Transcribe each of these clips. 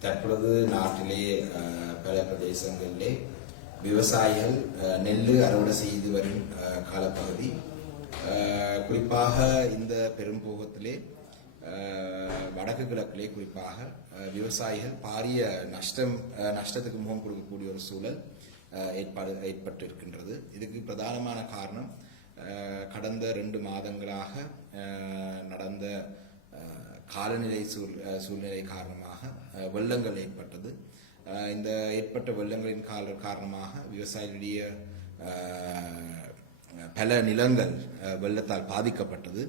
தற்பொழுது நாட்டிலே பல பிரதேசங்களிலே விவசாயிகள் நெல் அறுவடை செய்து வரும் காலப்பகுதி. குறிப்பாக இந்த பெரும்போகத்திலே வடக்கு கிழக்கிலே குறிப்பாக விவசாயிகள் பாரிய நஷ்டம் நஷ்டத்துக்கு முகம் கொடுக்கக்கூடிய ஒரு சூழல் ஏற்பாடு ஏற்பட்டு இருக்கின்றது இதுக்கு பிரதானமான காரணம் கடந்த ரெண்டு மாதங்களாக நடந்த காலநிலை சூழ் சூழ்நிலை காரணமாக வெள்ளங்கள் ஏற்பட்டது. இந்த ஏற்பட்ட வெள்ளங்களின் கால காரணமாக விவசாயிகளுடைய பல நிலங்கள் வெள்ளத்தால் பாதிக்கப்பட்டது.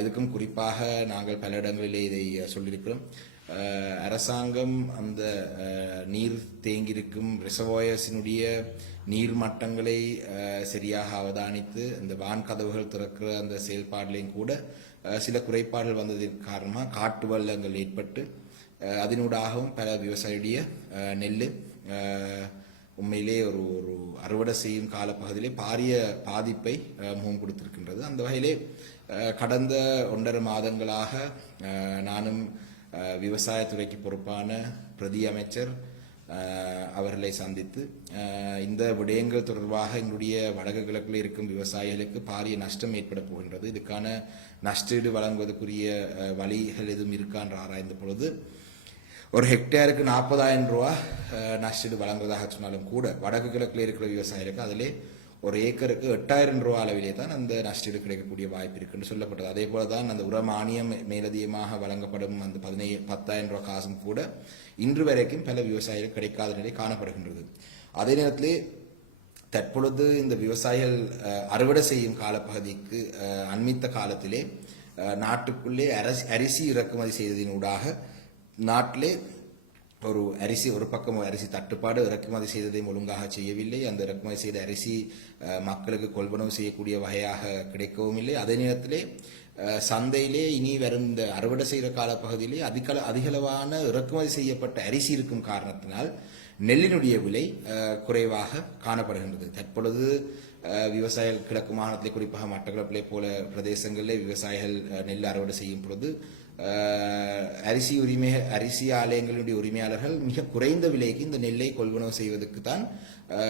இதுக்கும் குறிப்பாக நாங்கள் பல இடங்களிலே இதை சொல்லியிருக்கிறோம். அரசாங்கம் அந்த நீர் தேங்கியிருக்கும் ரிசர்வாயர்ஸினுடைய நீர் மட்டங்களை சரியாக அவதானித்து அந்த வான் கதவுகள் திறக்கிற அந்த செயல்பாட்டிலையும் கூட சில குறைபாடுகள் வந்ததன் காரணமாக காட்டு வெள்ளங்கள் ஏற்பட்டு அதனூடாகவும் பல விவசாயியுடைய நெல் உண்மையிலே ஒரு ஒரு அறுவடை செய்யும் காலப்பகுதியிலே பாரிய பாதிப்பை முகம் கொடுத்திருக்கின்றது. அந்த வகையிலே கடந்த ஒன்றரை மாதங்களாக நானும் விவசாயத்துறைக்கு பொறுப்பான பிரதி அமைச்சர் அவர்களை சந்தித்து இந்த விடயங்கள் தொடர்பாக எங்களுடைய வடக்கு கிழக்கில் இருக்கும் விவசாயிகளுக்கு பாரிய நஷ்டம் ஏற்பட போகின்றது. இதுக்கான நஷ்டீடு வழங்குவதற்குரிய வழிகள் எதுவும் இருக்கான்ற ஆராய்ந்த பொழுது ஒரு ஹெக்டேருக்கு நாற்பதாயிரம் ரூபா நஷ்டீடு வழங்குவதாக சொன்னாலும் கூட வடக்கு கிழக்கில் இருக்கிற விவசாயிகளுக்கு அதிலே ஒரு ஏக்கருக்கு எட்டாயிரம் ரூபா அளவிலே தான் அந்த நஷ்டீடு கிடைக்கக்கூடிய வாய்ப்பு இருக்குன்னு சொல்லப்பட்டது. அதே போல தான் அந்த உர மானியம் மேலதிகமாக வழங்கப்படும் அந்த பதினேழு பத்தாயிரம் ரூபா காசும் கூட இன்று வரைக்கும் பல விவசாயிகள் கிடைக்காத நிலை காணப்படுகின்றது. அதே நேரத்திலே தற்பொழுது இந்த விவசாயிகள் அறுவடை செய்யும் காலப்பகுதிக்கு அண்மித்த காலத்திலே நாட்டுக்குள்ளே அரசி அரிசி இறக்குமதி செய்ததினூடாக நாட்டிலே ஒரு அரிசி ஒரு பக்கம் அரிசி தட்டுப்பாடு இறக்குமதி செய்ததையும் ஒழுங்காக செய்யவில்லை. அந்த இறக்குமதி செய்த அரிசி மக்களுக்கு கொள்வனவு செய்யக்கூடிய வகையாக கிடைக்கவும் இல்லை. அதே நேரத்திலே சந்தையிலே இனி வரும் இந்த அறுவடை செய்கிற காலப்பகுதியிலே அதிக அதிகளவான இறக்குமதி செய்யப்பட்ட அரிசி இருக்கும் காரணத்தினால் நெல்லினுடைய விலை குறைவாக காணப்படுகின்றது. தற்பொழுது விவசாயிகள் கிழக்கு மாகாணத்திலே குறிப்பாக மட்டக்களப்பிலே போல பிரதேசங்களிலே விவசாயிகள் நெல் அறுவடை செய்யும் பொழுது அரிசி உரிமை அரிசி ஆலயங்களுடைய உரிமையாளர்கள் மிக குறைந்த விலைக்கு இந்த நெல்லை கொள்வனவு செய்வதற்கு தான்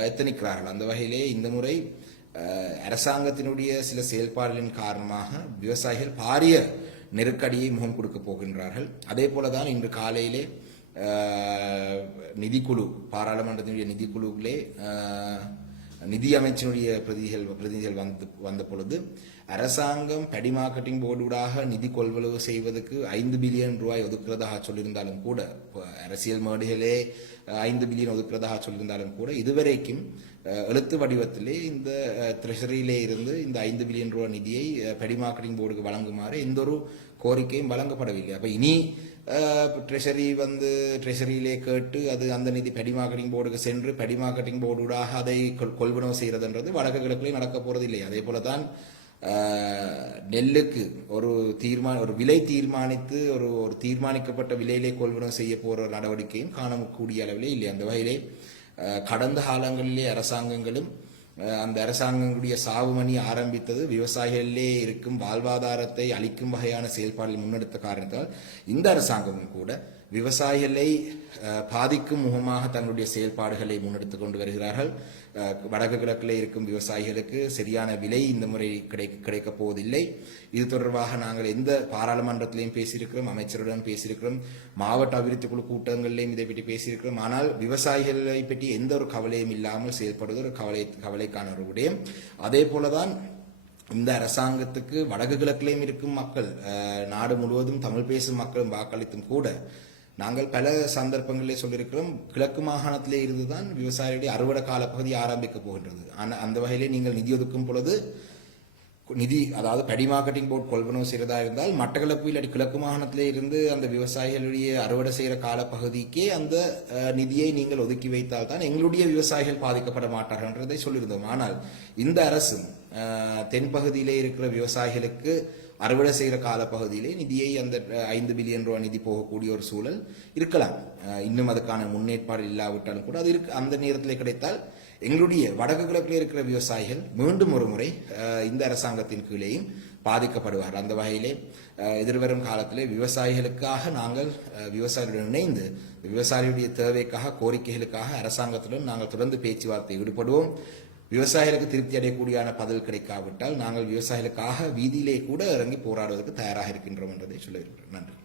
எத்தனிக்கிறார்கள். அந்த வகையிலே இந்த முறை அரசாங்கத்தினுடைய சில செயல்பாடுகளின் காரணமாக விவசாயிகள் பாரிய நெருக்கடியை முகம் கொடுக்க போகின்றார்கள். அதே போலதான் இன்று காலையிலே நிதிக்குழு பாராளுமன்றத்தினுடைய நிதிக்குழுவிலே நிதி அமைச்சினுடைய பிரதிகள் பிரதிநிதிகள் வந்து வந்த பொழுது அரசாங்கம் படி மார்க்கெட்டிங் போர்டுடாக நிதி கொள்வளவு செய்வதற்கு ஐந்து பில்லியன் ரூபாய் ஒதுக்கிறதாக சொல்லியிருந்தாலும் கூட அரசியல் மேடைகளே ஐந்து பில்லியன் ஒதுக்கிறதாக சொல்லியிருந்தாலும் கூட இதுவரைக்கும் எழுத்து வடிவத்திலே இந்த ட்ரெஷரியிலே இருந்து இந்த ஐந்து பில்லியன் ரூபாய் நிதியை படி மார்க்கெட்டிங் போர்டுக்கு வழங்குமாறு எந்த ஒரு கோரிக்கையும் வழங்கப்படவில்லை. அப்போ இனி ட்ரெஷரி வந்து ட்ரெஷரியிலே கேட்டு அது அந்த நிதி படி மார்க்கெட்டிங் போர்டுக்கு சென்று படி மார்க்கெட்டிங் போர்டுடாக அதை கொள்- கொள்வனவு செய்கிறதுன்றது வடக்கு கிழக்குலேயும் நடக்க போகிறது இல்லை அதே போல தான் நெல்லுக்கு ஒரு தீர்மான ஒரு விலை தீர்மானித்து ஒரு ஒரு தீர்மானிக்கப்பட்ட விலையிலே கொள்வனவு செய்ய போகிற நடவடிக்கையும் காணக்கூடிய அளவிலே இல்லை. அந்த வகையிலே கடந்த காலங்களிலே அரசாங்கங்களும் அந்த அரசாங்கங்களுடைய சாவுமணி ஆரம்பித்தது விவசாயிகளிலே இருக்கும் வாழ்வாதாரத்தை அளிக்கும் வகையான செயல்பாடுகள் முன்னெடுத்த காரணத்தால் இந்த அரசாங்கமும் கூட விவசாயிகளை பாதிக்கும் முகமாக தங்களுடைய செயல்பாடுகளை முன்னெடுத்து கொண்டு வருகிறார்கள். வடக்கு கிழக்கில் இருக்கும் விவசாயிகளுக்கு சரியான விலை இந்த முறை கிடை கிடைக்கப் போவதில்லை. இது தொடர்பாக நாங்கள் எந்த பாராளுமன்றத்திலையும் பேசியிருக்கிறோம் அமைச்சருடன் பேசியிருக்கிறோம் மாவட்ட அபிவிருத்தி குழு கூட்டங்களிலையும் இதை பற்றி பேசியிருக்கிறோம். ஆனால் விவசாயிகளை பற்றி எந்த ஒரு கவலையும் இல்லாமல் செயல்படுவது ஒரு கவலை கவலைக்கான ஒரு விடயம். அதே போலதான் இந்த அரசாங்கத்துக்கு வடக்கு கிழக்கிலையும் இருக்கும் மக்கள் நாடு முழுவதும் தமிழ் பேசும் மக்களும் வாக்களித்தும் கூட நாங்கள் பல சந்தர்ப்பங்களிலே சொல்லியிருக்கிறோம் கிழக்கு மாகாணத்திலே இருந்துதான் விவசாயிகளுடைய அறுவடை கால பகுதி ஆரம்பிக்க போகின்றது. ஆனால் அந்த வகையிலே நீங்கள் நிதி ஒதுக்கும் பொழுது நிதி அதாவது படி மார்க்கெட்டிங் போர்ட் கொள்வனவு செய்கிறதா இருந்தால் மட்டக்களப்பு இல்லாட்டி கிழக்கு மாகாணத்திலே இருந்து அந்த விவசாயிகளுடைய அறுவடை செய்கிற காலப்பகுதிக்கே அந்த நிதியை நீங்கள் ஒதுக்கி வைத்தால் தான் எங்களுடைய விவசாயிகள் பாதிக்கப்பட மாட்டார்கள்ன்றதை சொல்லியிருந்தோம். ஆனால் இந்த அரசும் தென்பகுதியிலே இருக்கிற விவசாயிகளுக்கு அறுவடை செய்கிற காலப்பகுதியிலே நிதியை அந்த ஐந்து பில்லியன் ரூபா நிதி போகக்கூடிய ஒரு சூழல் இருக்கலாம். இன்னும் அதுக்கான முன்னேற்பாடு இல்லாவிட்டாலும் கூட அது இருக்கு அந்த நேரத்தில் கிடைத்தால் எங்களுடைய வடக்கு கிழக்கில் இருக்கிற விவசாயிகள் மீண்டும் ஒரு முறை இந்த அரசாங்கத்தின் கீழேயும் பாதிக்கப்படுவார்கள். அந்த வகையிலே எதிர்வரும் காலத்திலே விவசாயிகளுக்காக நாங்கள் விவசாயிகளுடன் இணைந்து விவசாயிகளுடைய தேவைக்காக கோரிக்கைகளுக்காக அரசாங்கத்துடன் நாங்கள் தொடர்ந்து பேச்சுவார்த்தை ஈடுபடுவோம். விவசாயிகளுக்கு திருப்தி அடையக்கூடியான பதில் கிடைக்காவிட்டால் நாங்கள் விவசாயிகளுக்காக வீதியிலே கூட இறங்கி போராடுவதற்கு தயாராக இருக்கின்றோம் என்றதை சொல்ல நன்றி.